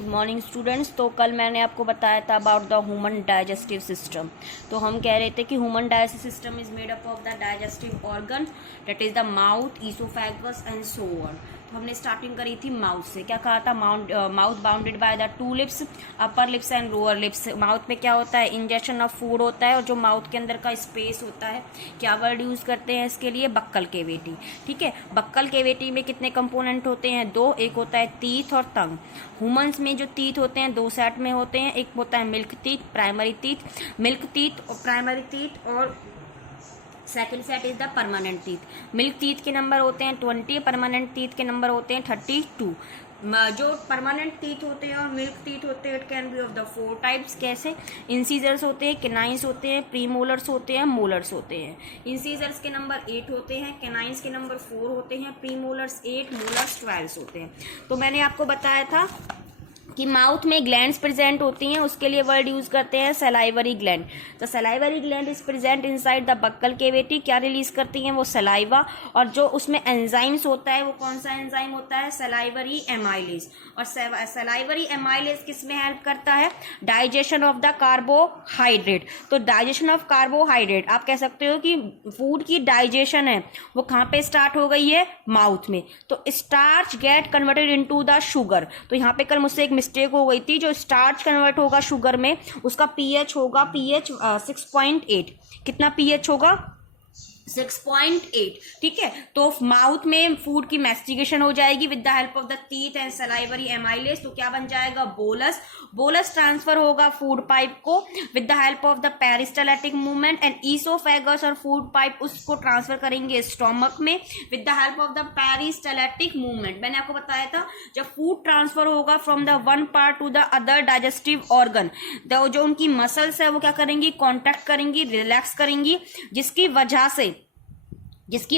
Good morning students. तो कल मैंने आपको बताया था about the human digestive system. तो हम कह रहे थे कि human digestive system is made up of the digestive organ that is the mouth, oesophagus and so on. तो हमने स्टार्टिंग करी थी माउथ से। क्या कहा था? Mouth bounded by the two lips, upper lips and lower lips. Mouth में क्या होता है? इंजेक्शन ऑफ फूड होता है, और जो माउथ के अंदर का स्पेस होता है, क्या वर्ड यूज करते हैं इसके लिए? Buccal cavity. ठीक है, बक्कल केविटी में कितने कंपोनेंट होते हैं? दो। एक होता है टीथ और टंग। ह्यूमंस में जो टीथ होते हैं दो सेट में होते हैं। एक होता है milk teeth, primary teeth, milk teeth और प्राइमरी टीथ, और second set is the permanent teeth. Milk teeth के नंबर होते हैं 20, परमानेंट टीथ के नंबर होते हैं 32। जो परमानेंट टीथ होते हैं और मिल्क टीथ होते हैं, it can be of the 4 types. कैसे? इंसीजर्स होते हैं, केनाइंस होते हैं, प्रीमोलर्स होते हैं, मोलर्स होते हैं। इंसीजर्स के नंबर 8 होते हैं, केनाइंस के नंबर 4 होते हैं, प्रीमोलर्स 8, मोलर्स 12 होते हैं। तो मैंने आपको बताया था कि माउथ में ग्लैंड्स प्रेजेंट होती हैं, उसके लिए वर्ड यूज करते हैं सलाइवरी ग्लैंड। तो salivary gland is present inside the buccal cavity. क्या रिलीज करती हैं? वो सलाइवा। और जो उसमें एंजाइम्स होता है वो कौन सा एंजाइम होता है? Salivary amylase. और सलाइवरी एमाइलेज किस में हेल्प करता है? Digestion of the carbohydrate. तो डाइजेशन ऑफ कार्बोहाइड्रेट, आप कह सकते हो कि फूड की डाइजेशन है वो कहाँ पे स्टार्ट हो गई है? माउथ में। तो starch get converted into the sugar. तो यहाँ पे कल मुझसे एक मिस्टेक हो गई थी। जो स्टार्च कन्वर्ट होगा शुगर में, उसका पीएच होगा पीएच 6.8। कितना पीएच होगा? 6.8। ठीक है, तो माउथ में फूड की मैस्टिकेशन हो जाएगी with the help of the teeth and salivary amylase. तो क्या बन जाएगा? बोलस। बोलस ट्रांसफर होगा फूड पाइप को with the help of the peristaltic movement, and oesophagus और फूड पाइप उसको ट्रांसफर करेंगे स्टोमक में with the help of the peristaltic movement. मैंने आपको बताया था जब फूड ट्रांसफर होगा from the one part two the other digestive organ, जो उनकी मसल्स है वो क्या करेंगी? कॉन्टैक्ट करेंगी, रिलैक्स करेंगी, जिसकी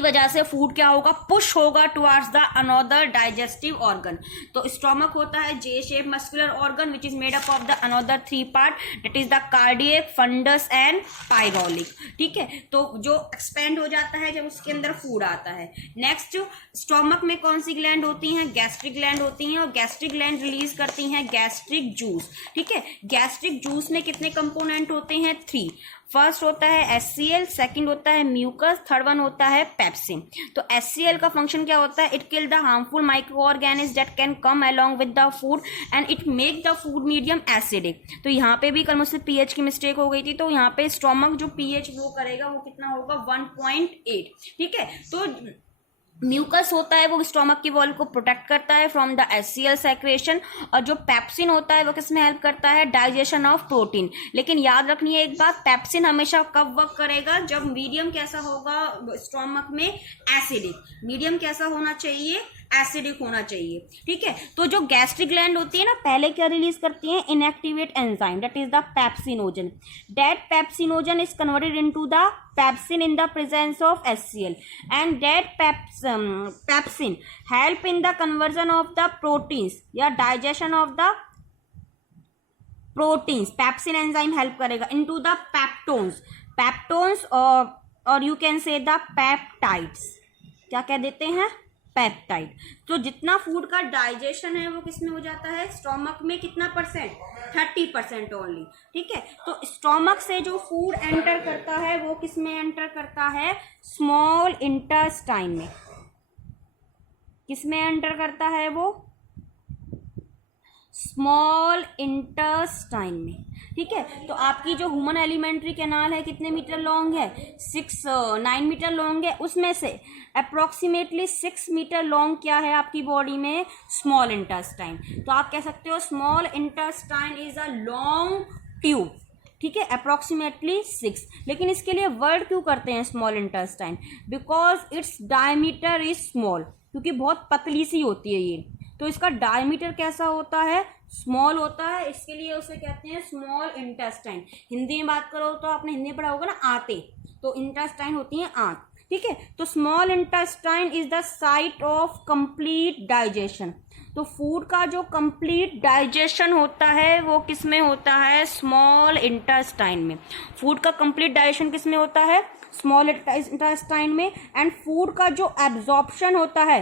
वजह से फूड क्या होगा? पुश होगा towards the another digestive organ. तो स्टोमक होता है J shape muscular organ which is made up of the another 3 part, that is the cardiac, fundus and pyloric. ठीक है, तो जो एक्सपेंड हो जाता है जब उसके अंदर फूड आता है। नेक्स्ट, स्टोमक में कौन सी ग्लैंड होती हैं? गैस्ट्रिक ग्लैंड होती हैं, और गैस्ट्रिक ग्लैंड रिलीज करती हैं गैस्ट्रिक जूस। ठीक है, गैस्ट्रिक जूस में कितने कंपोनेंट होते हैं? 3। फर्स्ट होता है HCl, सेकंड होता है म्यूकस, थर्ड वन होता है पेप्सिन। तो HCl का फंक्शन क्या होता है? It kill the harmful micro organism that can come along with the food and it make the food medium acidic. तो यहाँ पे भी कल मुझसे पीएच की मिस्टेक हो गई थी। तो यहाँ पे स्टोमक जो पीएच वो करेगा वो कितना होगा? 1.8। ठीक है, तो म्यूकस होता है वो स्टोमक की वॉल को प्रोटेक्ट करता है फ्रॉम द HCl सेक्रेशन, और जो पेप्सिन होता है वो किस में हेल्प करता है? Digestion of protein. लेकिन याद रखनी है एक बात, पेप्सिन हमेशा कब वर्क करेगा? जब मीडियम कैसा होगा स्टोमक में? एसिडिक। मीडियम कैसा होना चाहिए? एसिडिक होना चाहिए। ठीक है, तो जो गैस्ट्रिक ग्लैंड होती है ना, पहले क्या रिलीज करती है? Inactivate enzyme that is the pepsinogen. That pepsinogen is converted into the pepsin in the presence of HCl, and that pepsin help in the conversion of the proteins या digestion of the proteins। Pepsin enzyme help करेगा into the peptones और you can say the peptides। क्या कह देते हैं? Peptide. तो जितना food का डाइजेशन है वो किसमें हो जाता है? स्टोमक में। कितना परसेंट? 30% ओनली। ठीक है, तो स्टोमक से जो फूड एंटर करता है वो किस में एंटर करता है? स्मॉल इंटेस्टाइन में। किस में एंटर करता है वो? स्मॉल इंटेस्टाइन में। ठीक है, तो आपकी जो ह्यूमन एलिमेंट्री कैनाल है कितने मीटर लॉन्ग है? 9 मीटर लॉन्ग है। उसमें से अप्रोक्सीमेटली 6 मीटर लॉन्ग क्या है आपकी बॉडी में? Small intestine. तो आप कह सकते हो small intestine is a long tube. ठीक है, अप्रोक्सीमेटली 6। लेकिन इसके लिए वर्ड क्यों करते हैं small intestine? Because its diameter is small, क्योंकि बहुत पतली सी होती है ये। तो इसका डायमीटर कैसा होता है? स्मॉल होता है, इसके लिए उसे कहते हैं स्मॉल इंटेस्टाइन। हिंदी में बात करो तो आपने हिंदी में पढ़ा होगा ना, आंतें। तो इंटेस्टाइन होती है आंत। ठीक है, तो small intestine is the site of complete digestion. तो फूड का जो कंप्लीट डाइजेशन होता है वो किस में होता है? स्मॉल इंटेस्टाइन में। फूड का कंप्लीट डाइजेशन किस में होता है? स्मॉल इंटेस्टाइन में। एंड फूड का जो एब्जॉर्प्शन होता है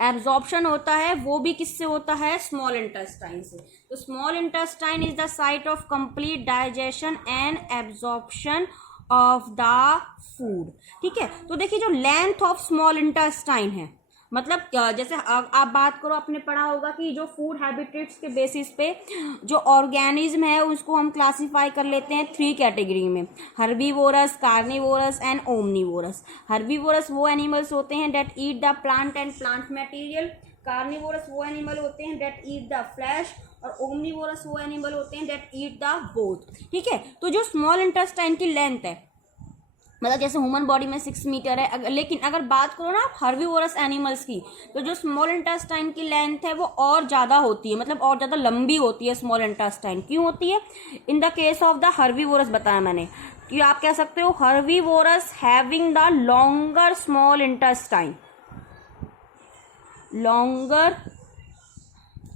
एब्जॉर्प्शन होता है वो भी किससे होता है, स्मॉल इंटेस्टाइन से। तो small intestine is the site of complete digestion and absorption of the food. ठीक है, तो देखिए जो लेंथ ऑफ स्मॉल इंटेस्टाइन है, मतलब जैसे आप बात करो, आपने पढ़ा होगा कि जो फूड हैबिटेट्स के बेसिस पे जो ऑर्गेनिज्म है उसको हम क्लासिफाई कर लेते हैं 3 कैटेगरी में, herbivorous, carnivorous and omnivorous. Herbivorous वो एनिमल्स होते हैं that eat the plant and plant material, carnivorous वो एनिमल होते हैं डेट ईट द फ्लैश, और ओमनीवोरस वो एनिमल होते हैं डेट ईट द बोथ। ठीक है, तो जो स्मॉल इंटेस्टाइन की लेंथ है, मतलब जैसे ह्यूमन बॉडी में 6 मीटर है, लेकिन अगर बात करो ना हर्बीवोरस एनिमल्स की, तो जो स्मॉल इंटेस्टाइन की लेंथ है वो और ज़्यादा होती है, मतलब और ज़्यादा लंबी होती है स्मॉल इंटेस्टाइन। क्यों होती है? In the case of the herbivorous बताया मैंने कि आप कह सकते हो herbivorous having the longer small intestine, longer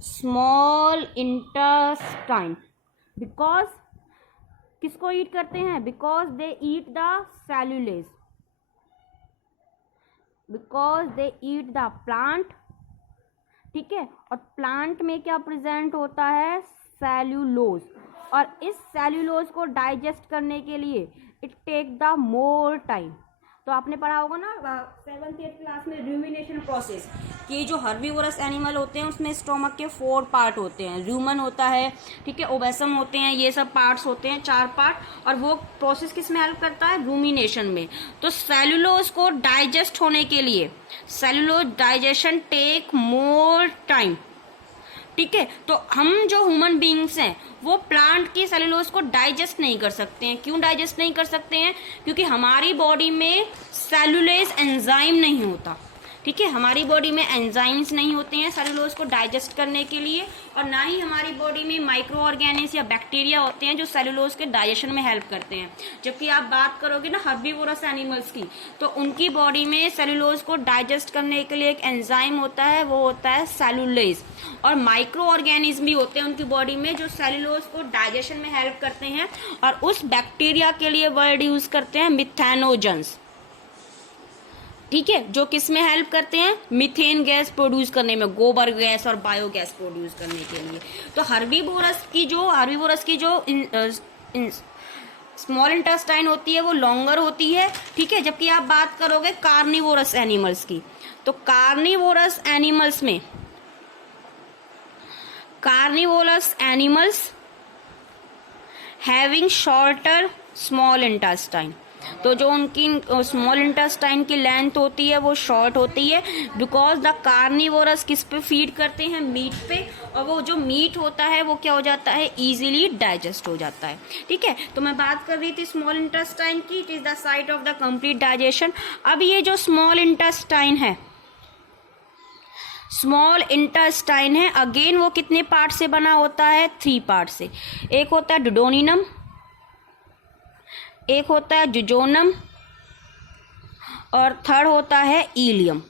small intestine, because किसको ईट करते हैं? Because they eat the cellulose, because they eat the plant. ठीक है, और प्लांट में क्या प्रेजेंट होता है? सेल्यूलोज, और इस सेल्यूलोज को डाइजेस्ट करने के लिए it take the more time. तो आपने पढ़ा होगा ना 7th 8th क्लास में रूमिनेशन प्रोसेस, कि जो हर्बीवोरस एनिमल होते हैं उसमें स्टोमक के 4 पार्ट होते हैं, रूमन होता है, ठीक है, ओबेसम होते हैं, ये सब पार्ट्स होते हैं 4 पार्ट, और वो प्रोसेस किस में हेल्प करता है? रूमिनेशन में। तो सेल्यूलोज को डाइजेस्ट होने के लिए cellulose digestion take more time. ठीक है, तो हम जो ह्यूमन बीइंग्स हैं वो प्लांट की सेल्यूलोज को डाइजेस्ट नहीं कर सकते हैं। क्यों डाइजेस्ट नहीं कर सकते हैं? क्योंकि हमारी बॉडी में सेल्यूलेज एंजाइम नहीं होता। ठीक है, हमारी बॉडी में एंजाइम्स नहीं होते हैं सेलुलोज को डाइजेस्ट करने के लिए, और ना ही हमारी बॉडी में माइक्रो ऑर्गेनिज्म या बैक्टीरिया होते हैं जो सेलुलोज के डाइजेशन में हेल्प करते हैं। जबकि आप बात करोगे ना हर्बीवोरस एनिमल्स की, तो उनकी बॉडी में सेलुलोज को डाइजेस्ट करने के लिए एक एंजाइम होता है, वो होता है सेलुलेज, और माइक्रो ऑर्गेनिज्म भी होते हैं उनकी बॉडी में जो सेलुलोज को डाइजेशन में हेल्प करते हैं, और उस बैक्टीरिया के लिए वर्ड यूज करते हैं मिथेनोजेंस। ठीक है, जो किस में हेल्प करते हैं? मीथेन गैस प्रोड्यूस करने में, गोबर गैस और बायोगैस प्रोड्यूस करने के लिए। तो हर्बीवोरस की जो स्मॉल इंटेस्टाइन होती है वो लॉन्गर होती है। ठीक है, जबकि आप बात करोगे कार्निवोरस एनिमल्स की, तो carnivorous animals having shorter small intestine, तो जो उनकी स्मॉल इंटेस्टाइन की लेंथ होती है वो शॉर्ट होती है, बिकॉज द कार्निवोरस किस पे फीड करते हैं? मीट पे, और वो जो मीट होता है वो क्या हो जाता है? इजीली डाइजेस्ट हो जाता है। ठीक है, तो मैं बात कर रही थी स्मॉल इंटेस्टाइन की, it is the site of the complete digestion. अब ये जो स्मॉल इंटेस्टाइन है अगेन वो कितने पार्ट से बना होता है? 3 पार्ट से। एक होता है डुडोनिनम, एक होता है जुजोनम, और थर्ड होता है इलियम।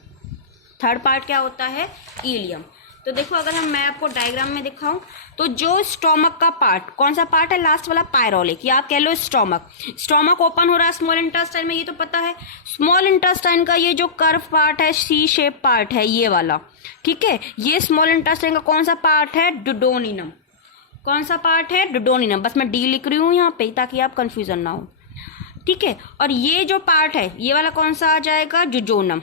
थर्ड पार्ट क्या होता है? इलियम। तो देखो, अगर मैं आपको डायग्राम में दिखाऊं, तो जो स्टोमक का पार्ट, कौन सा पार्ट है? लास्ट वाला पायरोलिक, या आप कह लो स्टोमक ओपन हो रहा है स्मॉल इंटेस्टाइन में, ये तो पता है। स्मॉल इंटेस्टाइन का ये जो कर्व पार्ट है, सी शेप पार्ट है, ये वाला, ठीक है, ये स्मॉल इंटेस्टाइन का कौन सा पार्ट है? डुडोनिनम। कौन सा पार्ट है? डुडोनिनम। बस मैं डी लिख रही हूँ यहाँ पे ताकि आप कंफ्यूजन ना हो। ठीक है, और ये जो पार्ट है ये वाला कौन सा आ जाएगा? जुजोनम।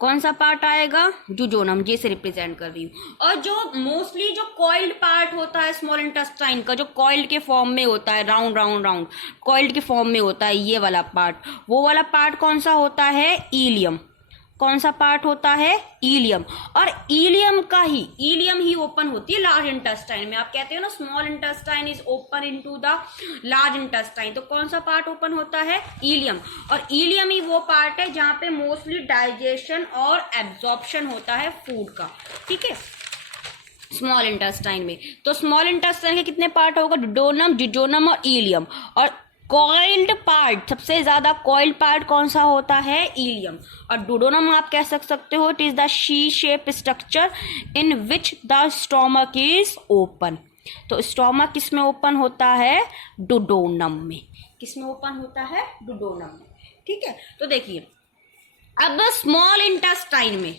कौन सा पार्ट आएगा? जुजोनम, ये से रिप्रेजेंट कर रही हूँ। और जो मोस्टली जो कॉइल्ड पार्ट होता है स्मॉल इंटेस्टाइन का, जो कॉइल्ड के फॉर्म में होता है, राउंड राउंड राउंड कॉइल्ड के फॉर्म में होता है, ये वाला पार्ट, वो वाला पार्ट कौन सा होता है? इलियम। कौन सा पार्ट होता है? इलियम। और इलियम ही ओपन होती है लार्ज इंटेस्टाइन में। आप कहते हो ना small intestine is open into the large intestine, तो कौन सा पार्ट ओपन होता है? इलियम। और इलियम ही वो पार्ट है जहां पे मोस्टली डाइजेशन और एब्जॉर्प्शन होता है फूड का। ठीक है, स्मॉल इंटेस्टाइन में। तो स्मॉल इंटेस्टाइन के कितने पार्ट होगा? डुडोनम, जुजोनम और इलियम। और कॉइल्ड पार्ट, सबसे ज्यादा कॉइल्ड पार्ट कौन सा होता है? इलियम। और डुडोनम आप कह सकते हो it is the she shape structure in which the stomach is open. तो स्टोमक किस में ओपन होता है? डुडोनम में। किस में ओपन होता है? डुडोनम में। ठीक है, तो देखिए अब स्मॉल इंटेस्टाइन में,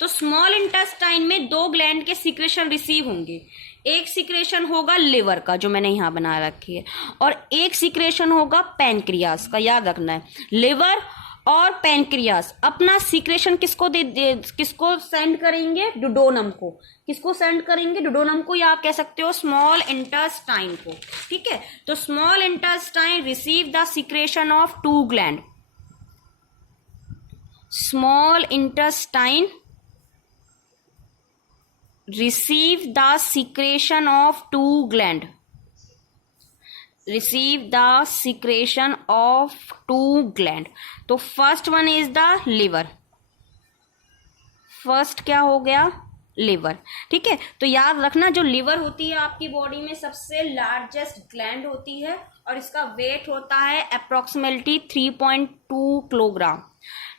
तो स्मॉल इंटेस्टाइन में दो ग्लैंड के सीक्रेशन रिसीव होंगे। एक सीक्रेशन होगा लिवर का जो मैंने यहाँ बना रखी है, और एक सीक्रेशन होगा पैनक्रियास का। याद रखना है, लिवर और पैनक्रियास अपना सीक्रेशन किसको सेंड करेंगे? डुडोनम को। किसको सेंड करेंगे? डुडोनम को, या आप कह सकते हो स्मॉल इंटेस्टाइन को। ठीक है, तो small intestine receive the secretion of two gland. Small intestine receive the secretion of two gland, receive the secretion of two gland। तो first one is the liver, first क्या हो गया? लिवर। ठीक है, तो याद रखना जो लिवर होती है आपकी बॉडी में सबसे लार्जेस्ट ग्लैंड होती है, और इसका वेट होता है अप्रोक्सीमेटली 3.2 किलोग्राम।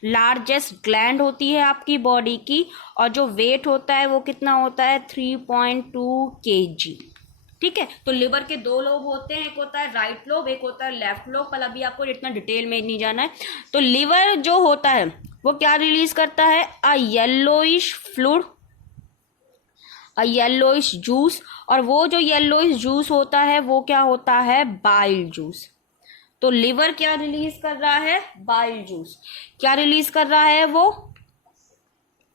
लार्जेस्ट ग्लैंड होती है आपकी बॉडी की, और जो वेट होता है वो कितना होता है? 3.2 kg। ठीक है, तो लिवर के दो लोब होते हैं, एक होता है राइट लोब, एक होता है लेफ्ट लोब। पर अभी आपको इतना डिटेल में नहीं जाना है। तो लिवर जो होता है वो क्या रिलीज करता है? अ येलोइश फ्लूइड, अ येलोइश जूस, और वो जो येलोइश जूस होता है वो क्या होता है? Bile juice. तो लिवर क्या रिलीज कर रहा है? Bile juice. क्या रिलीज कर रहा है वो?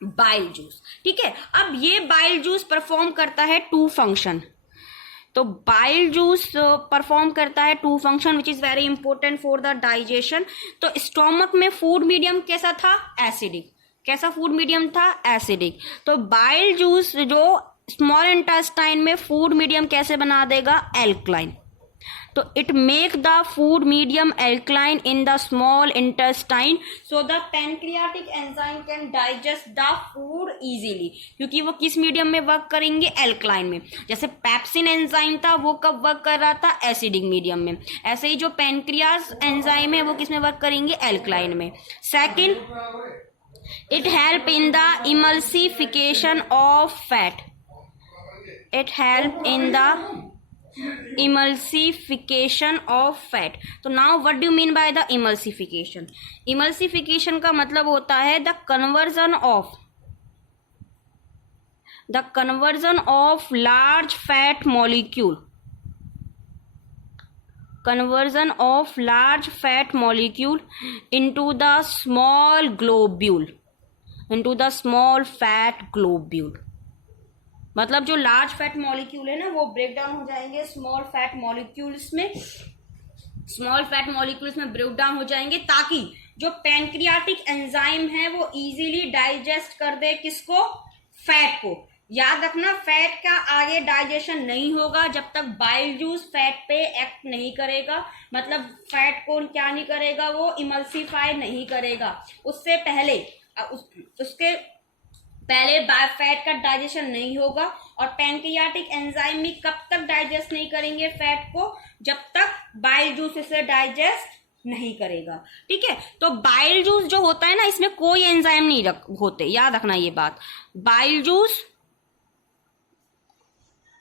Bile juice. ठीक है, अब ये बाइल जूस परफॉर्म करता है टू फंक्शन। तो बाइल जूस परफॉर्म करता है two function which is very important for the digestion. तो स्टोमक में फूड मीडियम कैसा था? एसिडिक। कैसा फूड मीडियम था? एसिडिक। तो बाइल जूस जो स्मॉल इंटेस्टाइन में फूड मीडियम कैसे बना देगा? एल्कलाइन। तो it make the food medium alkaline in the small intestine, so the pancreatic enzyme can digest the food easily. क्योंकि वो किस मीडियम में वर्क करेंगे? एल्कलाइन में। जैसे पेप्सिन एंजाइम था वो कब वर्क कर रहा था? एसिडिक मीडियम में। ऐसे ही जो पैनक्रियास एंजाइम है वो किस में वर्क करेंगे? एल्कलाइन में। Second, it help in the emulsification of fat, it help in the emulsification of fat। तो now what do you mean by the emulsification? emulsification का मतलब होता है the conversion of large fat molecule, conversion of large fat molecule into the small globule, into the small fat globule। मतलब जो large fat molecule है ना वो break down हो जाएंगे स्मॉल फैट मॉलिक्यूल्स में, स्मॉल फैट मॉलिक्यूल्स में break down हो जाएंगे, ताकि जो पैनक्रियाटिक एंजाइम है वो इजीली डाइजेस्ट कर दे किसको? फैट को। याद रखना, फैट का आगे डाइजेशन नहीं होगा जब तक बाइल जूस फैट पे एक्ट नहीं करेगा। मतलब फैट को क्या नहीं करेगा? वो इमल्सिफाई नहीं करेगा। उससे पहले उसके पहले फैट का डाइजेशन नहीं होगा, और पैनक्रियाटिक एंजाइम भी कब तक डाइजेस्ट नहीं करेंगे फैट को? जब तक बाइल जूस इसे डाइजेस्ट नहीं करेगा। ठीक है, तो बाइल जूस जो होता है ना इसमें कोई एंजाइम नहीं होते, याद रखना ये बात। Bile juice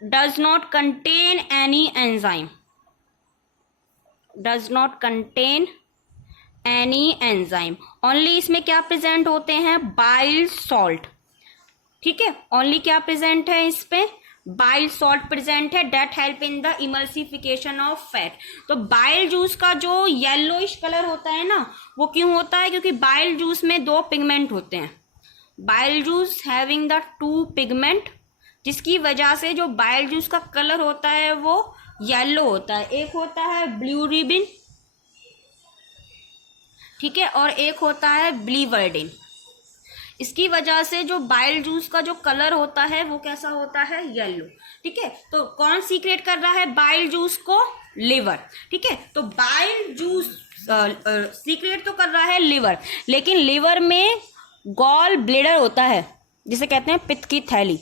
does not contain any enzyme, does not contain any enzyme. Only इसमें क्या प्रेजेंट होते हैं? Bile salt. ठीक है, ओनली क्या प्रेजेंट है इस पे? बाइल सॉल्ट प्रेजेंट है, that help in the emulsification of fat. तो बाइल जूस का जो येलोइश कलर होता है ना वो क्यों होता है? क्योंकि बाइल जूस में दो पिगमेंट होते हैं। Bile juice having the two pigment, जिसकी वजह से जो बाइल जूस का कलर होता है वो येलो होता है। एक होता है ब्लू रिबिन, ठीक है, और एक होता है ब्लीवर्डिन। इसकी वजह से जो बाइल जूस का जो कलर होता है वो कैसा होता है? येलो। ठीक है, तो कौन सीक्रेट कर रहा है बाइल जूस को? लिवर। ठीक है, तो बाइल जूस सीक्रेट तो कर रहा है लिवर, लेकिन लिवर में गॉल ब्लेडर होता है जिसे कहते हैं पित्त की थैली।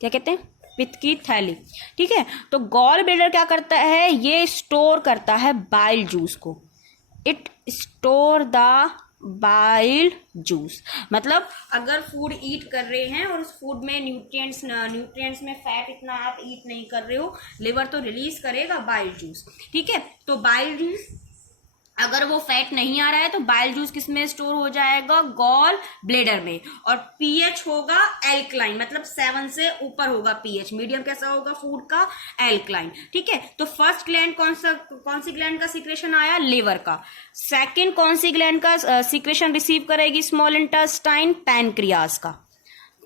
क्या कहते हैं? पित्त की थैली। ठीक है, तो गॉल ब्लेडर क्या करता है? ये स्टोर करता है बाइल जूस को। It store the bile juice. मतलब अगर फूड ईट कर रहे हैं और उस फूड में न्यूट्रिएंट्स में फैट इतना आप ईट नहीं कर रहे हो, लिवर तो रिलीज करेगा बाइल जूस। ठीक है, तो बाइल जूस अगर वो फैट नहीं आ रहा है तो बाइल जूस किस में स्टोर हो जाएगा, गॉल ब्लेडर में, और पीएच होगा एल्कलाइन, मतलब 7 से ऊपर होगा पीएच, मीडियम कैसा होगा फूड का, एल्कलाइन। ठीक है, तो फर्स्ट ग्लैंड कौन सी ग्लैंड का सीक्रेशन आया, लिवर का। सेकंड कौन सी ग्लैंड का सीक्रेशन रिसीव करेगी स्मॉल इंटेस्टाइन, पैनक्रियाज का।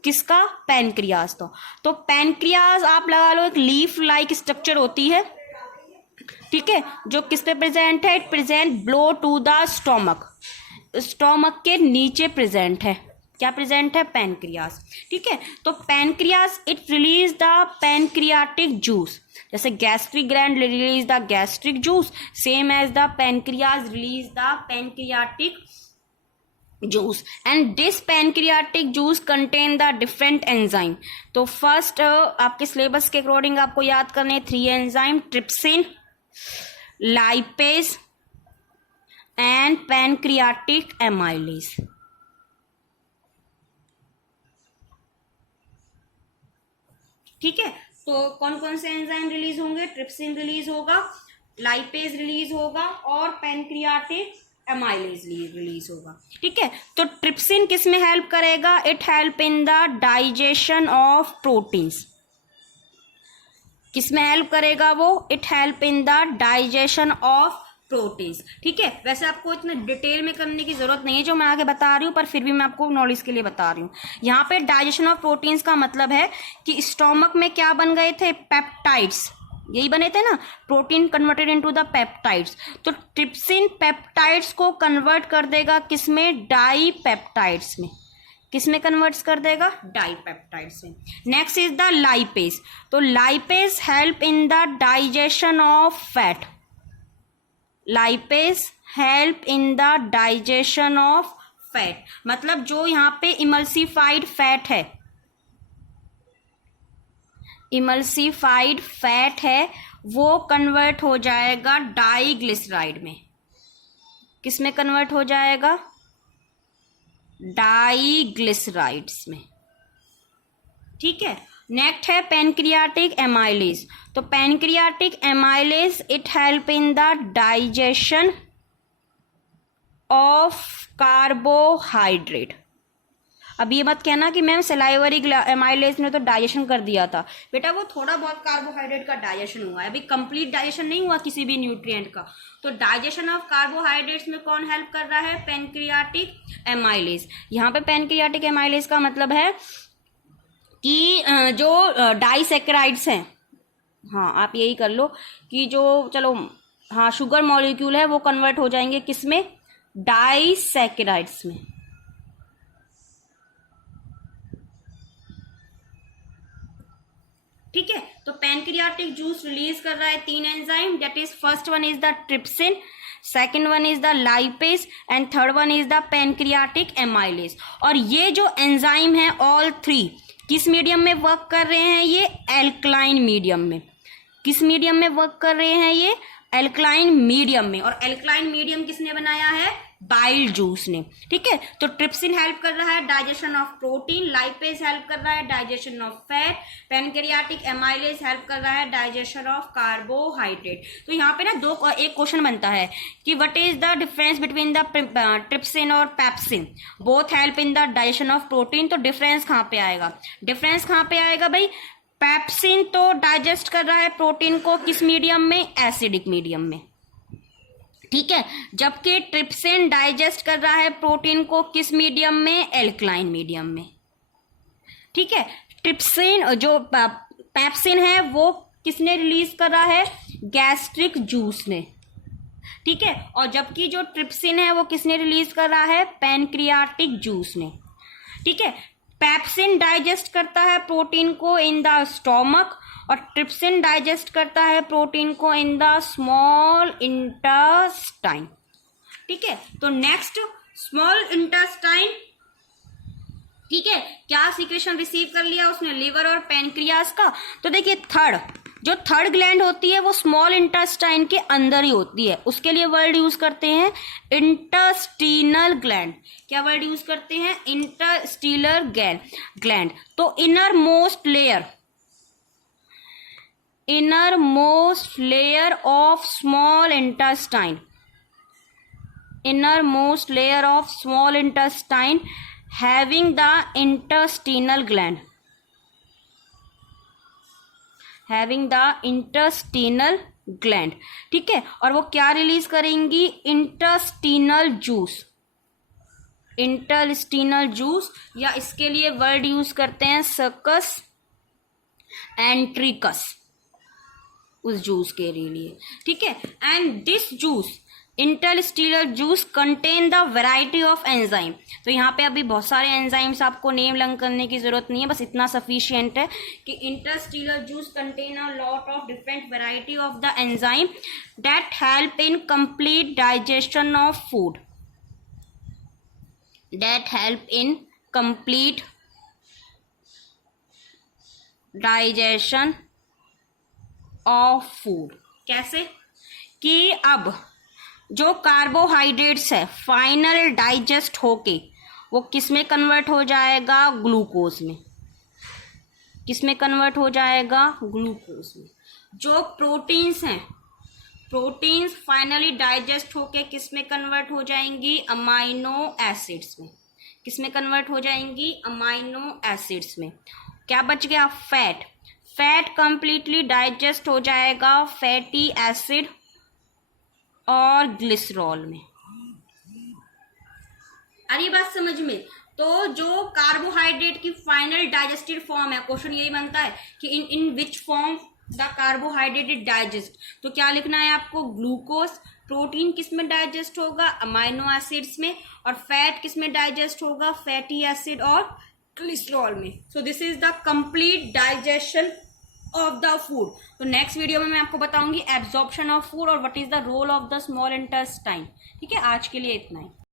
किसका, पैनक्रियाज। तो पैनक्रियाज आप लगा लो एक लीफ लाइक स्ट्रक्चर होती है, ठीक है, जो किस पे प्रेजेंट है, it present below to the stomach, stomach के नीचे प्रेजेंट है, क्या प्रेजेंट है, पैनक्रियाज। ठीक है, तो pancreas it release the pancreatic juice, जैसे gastric gland release the gastric juice, same as the pancreas release the pancreatic juice, and this pancreatic juice contain the different enzyme. तो first आपके syllabus के according आपको याद करने 3 enzyme, trypsin, lipase and pancreatic amylase. ठीक है, तो कौन कौन से एंजाइम रिलीज होंगे, ट्रिप्सिन रिलीज होगा, लाइपेज रिलीज होगा और पैनक्रियाटिक एमाइलेज रिलीज होगा। ठीक है, तो ट्रिप्सिन किस में हेल्प करेगा, it help in the digestion of proteins. किस में हेल्प करेगा वो, it help in the digestion of proteins. ठीक है, वैसे आपको इतना डिटेल में करने की जरूरत नहीं है जो मैं आगे बता रही हूँ, पर फिर भी मैं आपको नॉलेज के लिए बता रही हूँ। यहाँ पे डाइजेशन ऑफ प्रोटीन्स का मतलब है कि स्टोमक में क्या बन गए थे, पेप्टाइड्स, यही बने थे ना, protein converted into the peptides. तो ट्रिप्सिन पेप्टाइड्स को कन्वर्ट कर देगा किसमें, डाईपेप्टाइड्स में। किस में कन्वर्ट्स कर देगा, डाईपेप्टाइड्स में। Next is the lipase. तो lipase help in the digestion of fat, lipase help in the digestion of fat, मतलब जो यहाँ पे इमल्सिफाइड फैट है, इमल्सिफाइड फैट है वो कन्वर्ट हो जाएगा डाईग्लिसराइड में। किस में कन्वर्ट हो जाएगा, डाईग्लिसराइड्स में। ठीक है, नेक्स्ट है पैनक्रियाटिक एमाइलेज। तो pancreatic amylase it help in the digestion of carbohydrate. अब ये मत कहना कि मैम सलाइवरी एमाइलेज ने तो डाइजेशन कर दिया था, बेटा वो थोड़ा बहुत कार्बोहाइड्रेट का डाइजेशन हुआ है, अभी कंप्लीट डाइजेशन नहीं हुआ किसी भी न्यूट्रिएंट का। तो डाइजेशन ऑफ कार्बोहाइड्रेट्स में कौन हेल्प कर रहा है, पैनक्रियाटिक एमाइलेज। यहाँ पे पैनक्रियाटिक एमाइलेज का मतलब है कि जो डाइसैकेराइड्स हैं, हाँ आप यही कर लो कि जो चलो हाँ शुगर मॉलिक्यूल है वो कन्वर्ट हो जाएंगे किसमें, डाइसैकेराइड्स में। ठीक है, तो पैनक्रियाटिक जूस रिलीज कर रहा है 3 enzyme, that is first one is the trypsin, second one is the lipase and third one is the pancreatic amylase. और ये जो एंजाइम है ऑल 3 किस मीडियम में वर्क कर रहे हैं, ये एल्कलाइन मीडियम में। किस मीडियम में वर्क कर रहे हैं, ये एल्कलाइन मीडियम में। और एल्कलाइन मीडियम किसने बनाया है, बाइल जूस ने। ठीक है, तो ट्रिप्सिन हेल्प कर रहा है digestion of protein, lipase help कर रहा है digestion of fat, pancreatic amylase help कर रहा है डाइजेशन ऑफ कार्बोहाइड्रेट। तो यहाँ पे ना एक क्वेश्चन बनता है कि what is the difference between the trypsin और pepsin, both help in the digestion of protein. तो डिफरेंस कहाँ पे आएगा, डिफरेंस कहाँ पे आएगा भाई, पेप्सिन तो डाइजेस्ट कर रहा है प्रोटीन को किस मीडियम में, एसिडिक मीडियम में। ठीक है, जबकि ट्रिप्सिन डाइजेस्ट कर रहा है प्रोटीन को किस मीडियम में, एल्कलाइन मीडियम में। ठीक है, ट्रिप्सिन जो पेप्सिन है वो किसने रिलीज कर रहा है, गैस्ट्रिक जूस ने। ठीक है, और जबकि जो ट्रिप्सिन है वो किसने रिलीज कर रहा है, पैनक्रियाटिक जूस ने। ठीक है, पेप्सिन डाइजेस्ट करता है प्रोटीन को इन द स्टोमक और ट्रिप्सिन डाइजेस्ट करता है प्रोटीन को इन द स्मॉल इंटेस्टाइन। ठीक है, तो नेक्स्ट स्मॉल इंटेस्टाइन। ठीक है, क्या सीक्रेशन रिसीव कर लिया उसने, लिवर और पैनक्रियास का। तो देखिए जो थर्ड ग्लैंड होती है वो स्मॉल इंटेस्टाइन के अंदर ही होती है, उसके लिए वर्ड यूज करते हैं इंटेस्टिनल ग्लैंड। क्या वर्ड यूज करते हैं, इंटेस्टिनल ग्लैंड। तो inner most layer of small intestine, innermost layer of small intestine having the intestinal gland, having the intestinal gland, ठीक है। और वो क्या रिलीज करेंगी, इंटेस्टिनल जूस, इंटेस्टिनल जूस, या इसके लिए वर्ड यूज करते हैं सकस एंट्रिकस, उस जूस के लिए, ठीक है। And this juice, intestinal juice contain the variety of enzyme. तो यहाँ पे अभी बहुत सारे एंजाइम्स, आपको नेम लर्न करने की जरूरत नहीं है, बस इतना सफिशिएंट है कि intestinal juice contain a lot of different variety of the enzyme that help in complete digestion of food, that help in complete digestion of food. कैसे कि अब जो कार्बोहाइड्रेट्स है फाइनल डाइजेस्ट होके वो किस में कन्वर्ट हो जाएगा, ग्लूकोज में। किस में कन्वर्ट हो जाएगा, ग्लूकोज में। जो प्रोटीन्स हैं, प्रोटीन्स फाइनली डाइजेस्ट होके किस में कन्वर्ट हो जाएंगी, अमाइनो एसिड्स में। किस में कन्वर्ट हो जाएंगी, अमाइनो एसिड्स में। क्या बच गया, फैट। फैट कंप्लीटली डाइजेस्ट हो जाएगा फैटी एसिड और ग्लिसरॉल में। अरे बात समझ में। तो जो कार्बोहाइड्रेट की फाइनल डाइजेस्टेड फॉर्म है, क्वेश्चन यही बनता है कि in which form the carbohydrate is digest. तो क्या लिखना है आपको, ग्लूकोज। प्रोटीन किस में डाइजेस्ट होगा, अमाइनो एसिड्स में। और फैट किस में डाइजेस्ट होगा, फैटी एसिड और ग्लिसरॉल में। So this is the complete digestion of the food. तो नेक्स्ट वीडियो में मैं आपको बताऊंगी एब्जॉर्प्शन ऑफ फूड और what is the role of the small intestine. ठीक है, आज के लिए इतना ही।